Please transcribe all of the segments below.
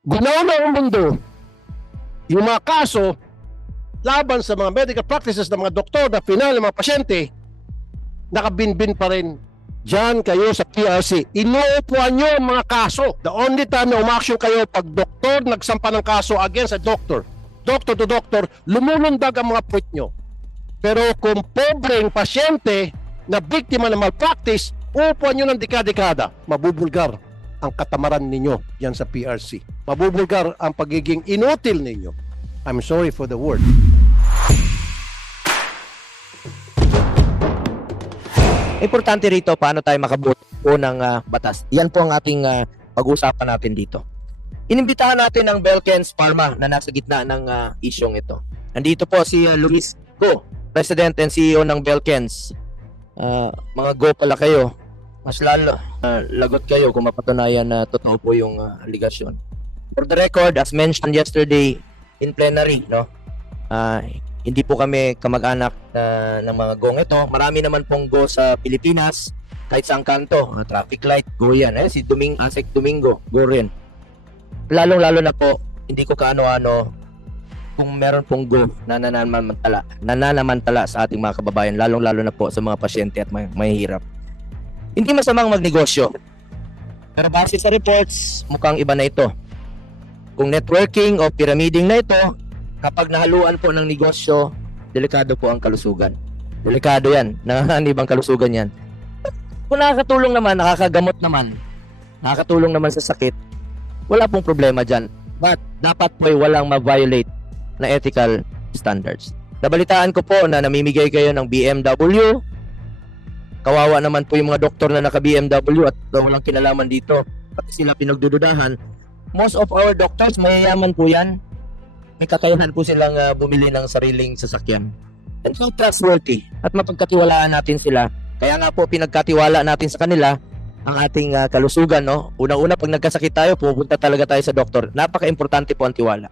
Gunaw na ang mundo yung mga kaso laban sa mga medical practices ng mga doktor na final ng mga pasyente, nakabinbin pa rin Diyan kayo sa PRC. Inuupuan nyo ang mga kaso. The only time na umaksyon kayo pag doktor nagsampa ng kaso against a doctor, doctor to doctor, lumulundag ang mga puwit nyo. Pero kung pobreng pasyente na biktima ng malpractice, upuan nyo ng dekada-dekada, mabubulgar ang katamaran ninyo yan sa PRC. Mabubulgar ang pagiging inutil ninyo. I'm sorry for the word. Importante rito paano tayo makabuo ng ah, batas. Yan po ang ating ah, pag-uusapan natin dito. Inimbitahan natin ang Belkens Pharma na nasa gitna ng ah, isyong ito. Nandito po si ah, Luis Go, President and CEO ng Belkens. Ah, mga go pala kayo. Mas lalo ah, lagot kayo kung mapatunayan na totoo po yung ah, aligasyon. For the record, as mentioned yesterday in plenary, no? ah, hindi po kami kamag-anak na ng mga gong ito. Marami naman pong go sa Pilipinas. Kahit saan kanto, uh, traffic light, go yan. Eh, si Duming, Asek Domingo, go rin. Lalong-lalo na po, hindi ko kaano-ano kung meron pong go na nananamantala, nananamantala sa ating mga kababayan, lalong-lalo na po sa mga pasyente at may, mahihirap. Hindi masamang magnegosyo. Pero base sa reports, mukhang iba na ito. Kung networking o pyramiding na ito, kapag nahaluan po ng negosyo, delikado po ang kalusugan. Delikado yan. Nanganganib ang kalusugan yan. Kung nakakatulong naman, nakakagamot naman, nakakatulong naman sa sakit, wala pong problema dyan. But dapat po ay walang ma-violate na ethical standards. Nabalitaan ko po na namimigay kayo ng BMW. Kawawa naman po yung mga doktor na naka-BMW at walang kinalaman dito. Pati sila pinagdududahan. Most of our doctors, mayayaman po yan may kakayahan po silang ah, bumili ng sariling sasakyan. And so trustworthy at mapagkatiwalaan natin sila. Kaya nga po pinagkatiwala natin sa kanila ang ating ah, kalusugan no. Unang-una pag nagkasakit tayo, pupunta talaga tayo sa doktor. Napaka-importante po ang tiwala.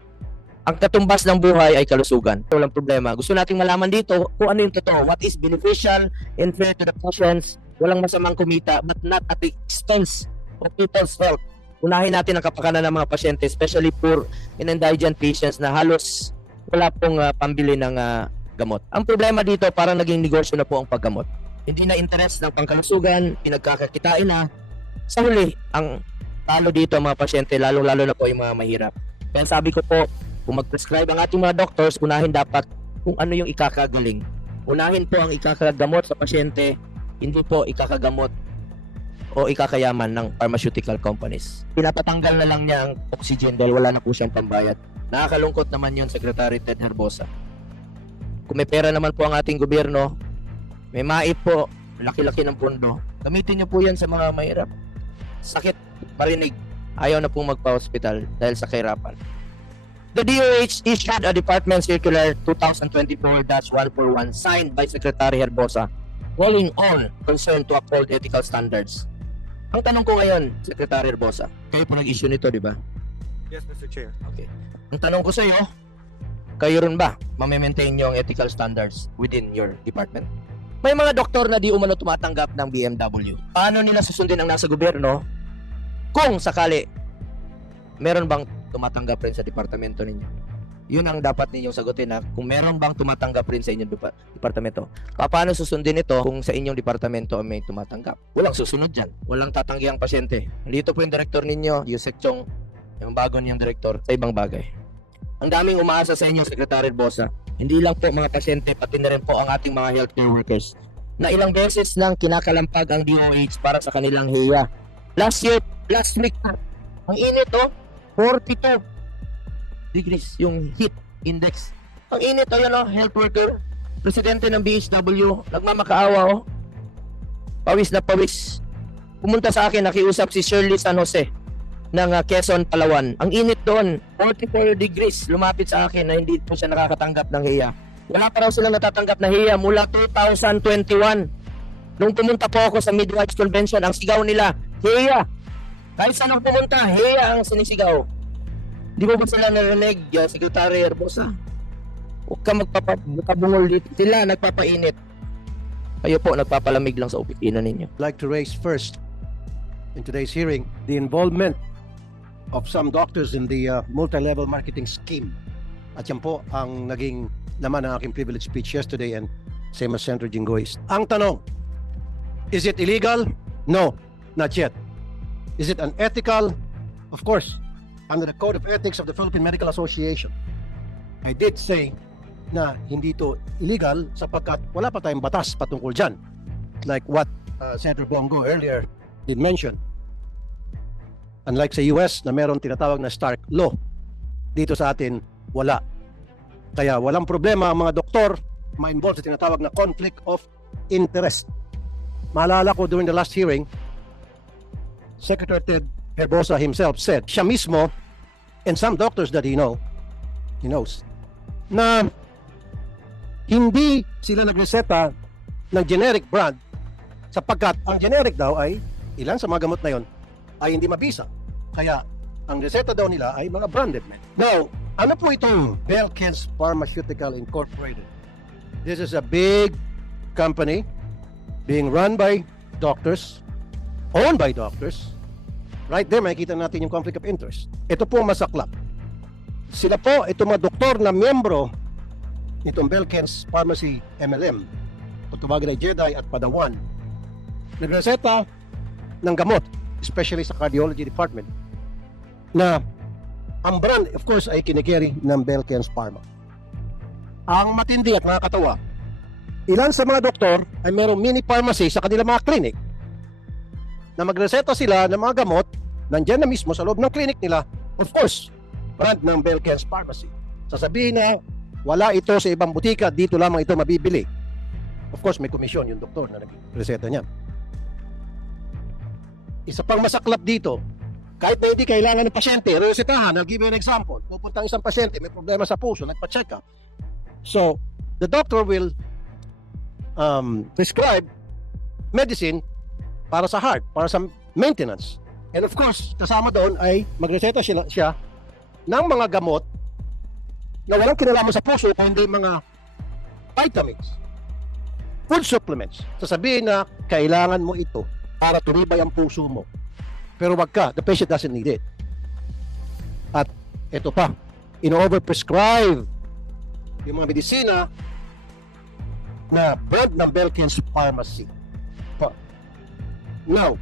Ang katumbas ng buhay ay kalusugan. Walang problema. Gusto nating malaman dito kung ano yung totoo. What is beneficial and fair to the patients. Walang masamang kumita but not at the expense of people's health unahin natin ang kapakanan ng mga pasyente, especially poor and indigent patients na halos wala pong ah, pambili ng ah, gamot. Ang problema dito, parang naging negosyo na po ang paggamot. Hindi na interest ng pangkalusugan, pinagkakakitain na. Sa huli, ang talo dito ang mga pasyente, lalong-lalo na po yung mga mahirap. Kaya sabi ko po, kung mag-prescribe ang ating mga doctors, unahin dapat kung ano yung ikakagaling. Unahin po ang ikakagamot sa pasyente, hindi po ikakagamot o ikakayaman ng pharmaceutical companies. Pinapatanggal na lang niya ang oxygen dahil wala na po siyang pambayad. Nakakalungkot naman yun, Secretary Ted Herbosa. Kung may pera naman po ang ating gobyerno, may maip po, laki-laki ng pondo, gamitin niyo po yan sa mga mahirap. Sakit, marinig, ayaw na pong magpa-hospital dahil sa kahirapan. The DOH issued a Department Circular 2024-141 signed by Secretary Herbosa calling all concerned to uphold ethical standards. Ang tanong ko ngayon, Secretary Herbosa, kayo po nag-issue nito, di ba? Yes, Mr. Chair. Okay. Ang tanong ko sa iyo, kayo rin ba mamimaintain niyo ang ethical standards within your department? May mga doktor na di umano tumatanggap ng BMW. Paano nila susundin ang nasa gobyerno kung sakali meron bang tumatanggap rin sa departamento ninyo? Yun ang dapat ninyong sagutin na kung meron bang tumatanggap rin sa inyong depa- departamento. Pa- Paano susundin ito kung sa inyong departamento may tumatanggap? Walang susunod dyan. Walang tatanggi ang pasyente. Dito po yung director ninyo, Yusek Chong, yung bago niyang director sa ibang bagay. Ang daming umaasa sa inyo, Secretary Bosa. Hindi lang po mga pasyente, pati na rin po ang ating mga healthcare workers na ilang beses nang kinakalampag ang DOH para sa kanilang hiya. Last year, last week ang init oh, 42 degrees yung heat index. Ang init oh, yan oh, health worker, presidente ng BHW, nagmamakaawa oh. Pawis na pawis. Pumunta sa akin, nakiusap si Shirley San Jose ng uh, Quezon, Palawan. Ang init doon, 44 degrees. Lumapit sa akin na hindi po siya nakakatanggap ng hiya. Wala pa raw silang natatanggap na hiya mula 2021. Nung pumunta po ako sa Midwives Convention, ang sigaw nila, hiya. Kahit saan ako pumunta, hiya ang sinisigaw. Di mo ba sila narinig, uh, Secretary Herbosa? Huwag ka magpapabungol dito. Sila nagpapainit. Kayo po, nagpapalamig lang sa opisina ninyo. like to raise first in today's hearing the involvement of some doctors in the uh, multi-level marketing scheme. At yan po ang naging laman ng aking privilege speech yesterday and same as Senator Jinggoy. Ang tanong, is it illegal? No, not yet. Is it unethical? Of course, under the Code of Ethics of the Philippine Medical Association. I did say na hindi to illegal sapagkat wala pa tayong batas patungkol dyan. Like what uh, Senator Bongo earlier did mention. Unlike sa US na meron tinatawag na Stark Law, dito sa atin wala. Kaya walang problema ang mga doktor ma-involve sa tinatawag na conflict of interest. Maalala ko during the last hearing, Secretary Ted Herbosa himself said, siya mismo and some doctors that he know, he knows, na hindi sila nagreseta ng generic brand sapagkat ang generic daw ay ilan sa mga gamot na yon ay hindi mabisa. Kaya ang reseta daw nila ay mga branded men. Now, ano po itong Belkins Pharmaceutical Incorporated? This is a big company being run by doctors, owned by doctors. Right there, makikita natin yung conflict of interest. Ito po masaklap. Sila po, itong mga doktor na miyembro nitong Belkins Pharmacy MLM, o tumawagin ay Jedi at Padawan, nagreseta ng gamot, especially sa cardiology department, na ang brand, of course, ay kinikeri ng Belkins Pharma. Ang matindi at nakakatawa, ilan sa mga doktor ay merong mini pharmacy sa kanilang mga clinic na magreseta sila ng mga gamot nandyan na mismo sa loob ng clinic nila, of course, brand ng Belkins Pharmacy. Sasabihin na wala ito sa ibang butika, dito lamang ito mabibili. Of course, may komisyon yung doktor na nag-reseta niya. Isa pang masaklap dito, kahit na hindi kailangan ng pasyente, resetahan, I'll give you an example. Pupunta ang isang pasyente, may problema sa puso, nagpa-check up. So, the doctor will um, prescribe medicine para sa heart, para sa maintenance. And of course, kasama doon ay magreseta siya, siya ng mga gamot na walang kinalaman sa puso kundi mga vitamins, food supplements. Sasabihin na kailangan mo ito para tumibay ang puso mo. Pero wag ka, the patient doesn't need it. At ito pa, ino-overprescribe yung mga medisina na brand ng Belkins Pharmacy. Now,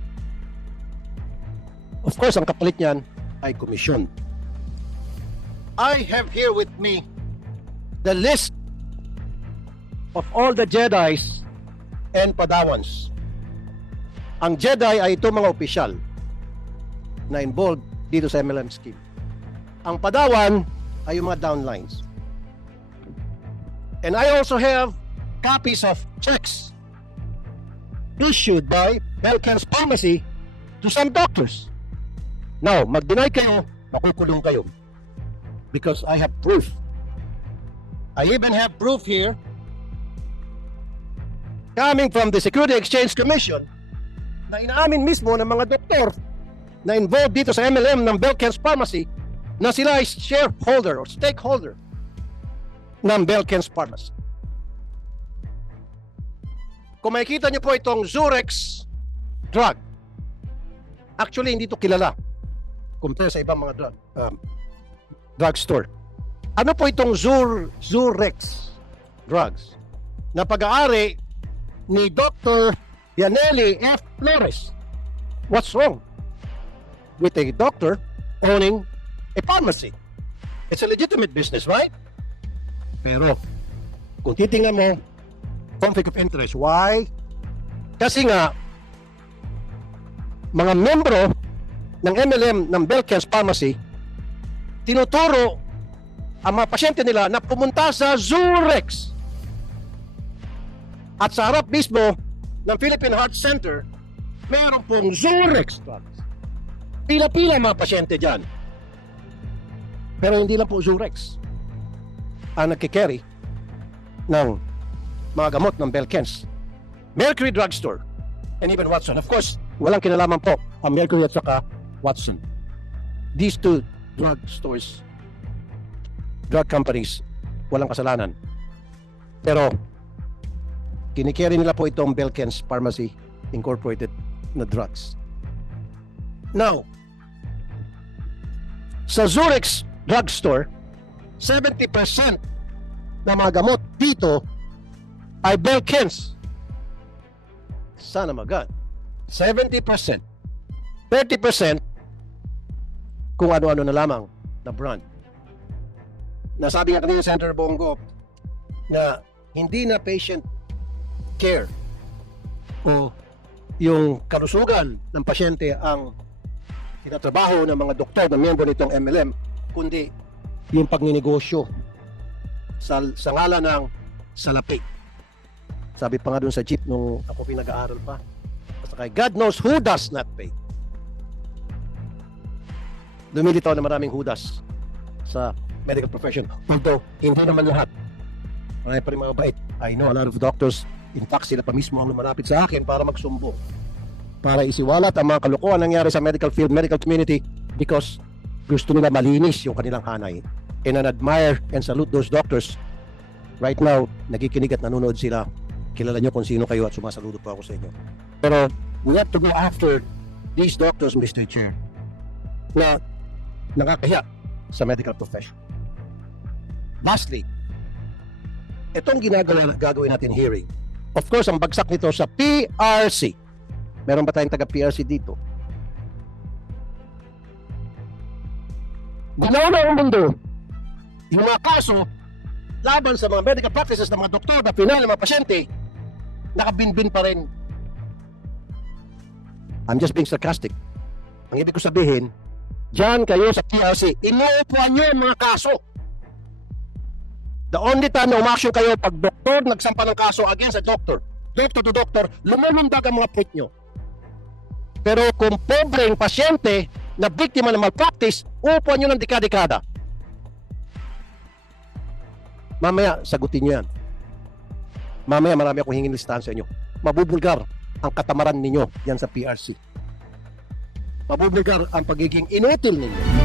of course, ang kapalit niyan ay komisyon. I have here with me the list of all the Jedis and Padawans. Ang Jedi ay ito mga opisyal na involved dito sa MLM scheme. Ang Padawan ay yung mga downlines. And I also have copies of checks issued by Belkins Pharmacy to some doctors. Now, mag-deny kayo, makukulong kayo. Because I have proof. I even have proof here coming from the Security Exchange Commission na inaamin mismo ng mga doktor na involved dito sa MLM ng Belkins Pharmacy na sila ay shareholder or stakeholder ng Belkins Pharmacy. Kung makikita niyo po itong Zurex drug, actually hindi ito kilala compare sa ibang mga drug, um, drugstore. Ano po itong Zur, Zurex drugs na pag-aari ni Dr. Yaneli F. Flores? What's wrong with a doctor owning a pharmacy? It's a legitimate business, right? Pero, kung titingnan mo, conflict of interest. Why? Kasi nga, mga membro ng MLM ng Belkins Pharmacy, tinuturo ang mga pasyente nila na pumunta sa Zurex. At sa harap mismo ng Philippine Heart Center, meron pong Zurex drugs. Pila-pila mga pasyente dyan. Pero hindi lang po Zurex ang nagkikerry ng mga gamot ng Belkins. Mercury Drugstore and even Watson. Of course, walang kinalaman po ang Mercury at saka Watson. These two drug stores, drug companies, walang kasalanan. Pero, kinikerry nila po itong Belkins Pharmacy Incorporated na drugs. Now, Sa Zurich's drugstore, 70% na mga gamot dito ay Belkins. Sana magad. 70%. 30% kung ano-ano na lamang na brand. Nasabi nga kanina ni Senator Bongo na hindi na patient care o yung kalusugan ng pasyente ang tinatrabaho ng mga doktor na miyembro nitong MLM, kundi yung pagninegosyo sa, sa ngala ng salapi. Sabi pa nga dun sa jeep nung ako pinag-aaral pa. Basta kay God knows who does not pay. Lumilitaw na maraming hudas sa medical profession. Although, hindi naman lahat. Marami pa rin mga bait. I know a lot of doctors, in fact, sila pa mismo ang lumalapit sa akin para magsumbong. Para isiwalat ang mga kalukuhan nangyari sa medical field, medical community because gusto nila malinis yung kanilang hanay. And I admire and salute those doctors. Right now, nakikinig at nanonood sila. Kilala nyo kung sino kayo at sumasaludo po ako sa inyo. Pero we have to go after these doctors, Mr. Chair, na nakakahiya sa medical profession. Lastly, itong ginagawa gagawin natin hearing. Of course, ang bagsak nito sa PRC. Meron ba tayong taga PRC dito? Ginawa na ang mundo yung mga kaso laban sa mga medical practices ng mga doktor na final ng mga pasyente nakabinbin pa rin. I'm just being sarcastic. Ang ibig ko sabihin, Diyan kayo sa PRC, inuupuan nyo yung mga kaso. The only time na umaksyon kayo pag doktor nagsampa ng kaso against a doctor, doctor to doctor, lumulundag ang mga point nyo. Pero kung pobreng pasyente na biktima ng malpractice, upuan nyo ng dekada-dekada. Mamaya, sagutin nyo yan. Mamaya, marami akong hingin listahan sa inyo. Mabubulgar ang katamaran ninyo yan sa PRC. Mabubulgar ang pagiging inutil ninyo.